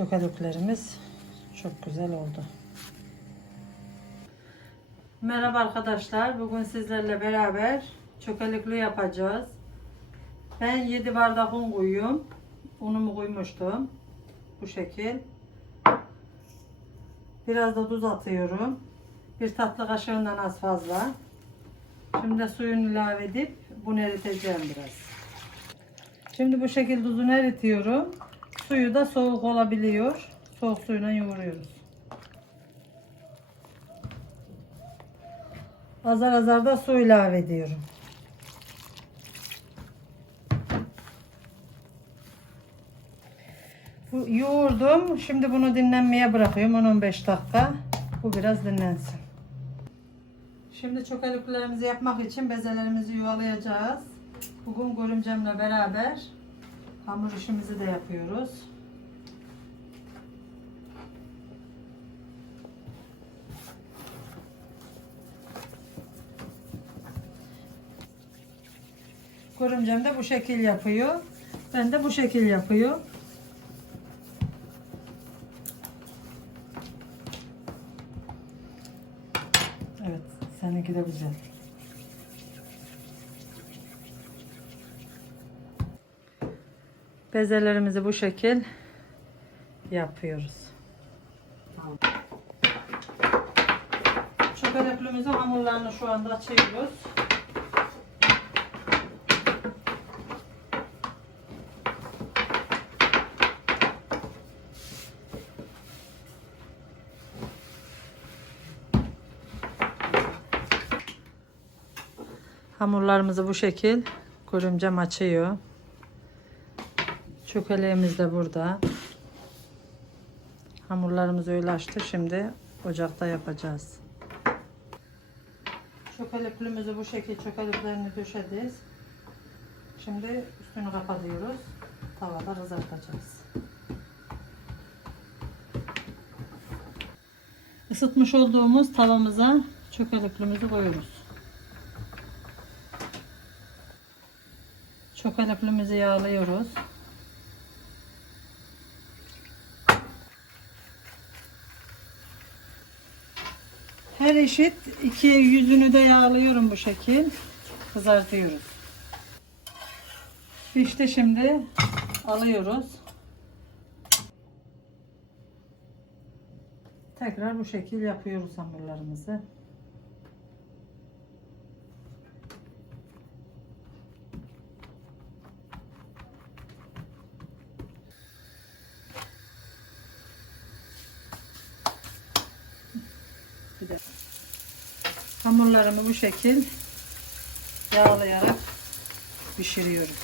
Çökelüklerimiz çok güzel oldu. Merhaba arkadaşlar. Bugün sizlerle beraber çökelüklü yapacağız. Ben 7 bardak un koyuyorum. Unumu koymuştum. Bu şekil. Biraz da tuz atıyorum. Bir tatlı kaşığından az fazla. Şimdi suyunu ilave edip bunu eriteceğim biraz. Şimdi bu şekilde tuzunu eritiyorum. Suyu da soğuk olabiliyor. Soğuk suyla yoğuruyoruz. Azar azar da su ilave ediyorum. Yoğurdum. Şimdi bunu dinlenmeye bırakıyorum 10-15 dakika. Bu biraz dinlensin. Şimdi çokaluklarımızı yapmak için bezelerimizi yuvalayacağız. Bugün görümcemle beraber hamur işimizi de yapıyoruz. Görümcem de bu şekil yapıyor. Ben de bu şekil yapıyor. Evet, seninki de güzel. Bezelerimizi bu şekil yapıyoruz. Çökeleklimizin hamurlarını şu anda açıyoruz. Hamurlarımızı bu şekil görümcem açıyor. Çökeleğimiz de burada. Hamurlarımız öyle açtı. Şimdi ocakta yapacağız. Çökeleklerimizi bu şekil çökeleklerini döşediz. Şimdi üstünü kapatıyoruz. Tavada kızartacağız. Isıtmış olduğumuz tavamıza çökeleklerimizi koyuyoruz. Çökeleklerimizi yağlıyoruz. Her eşit iki yüzünü de yağlıyorum bu şekil. Kızartıyoruz. İşte şimdi alıyoruz. Tekrar bu şekil yapıyoruz hamurlarımızı. Bir de hamurlarımı bu şekil yağlayarak pişiriyorum.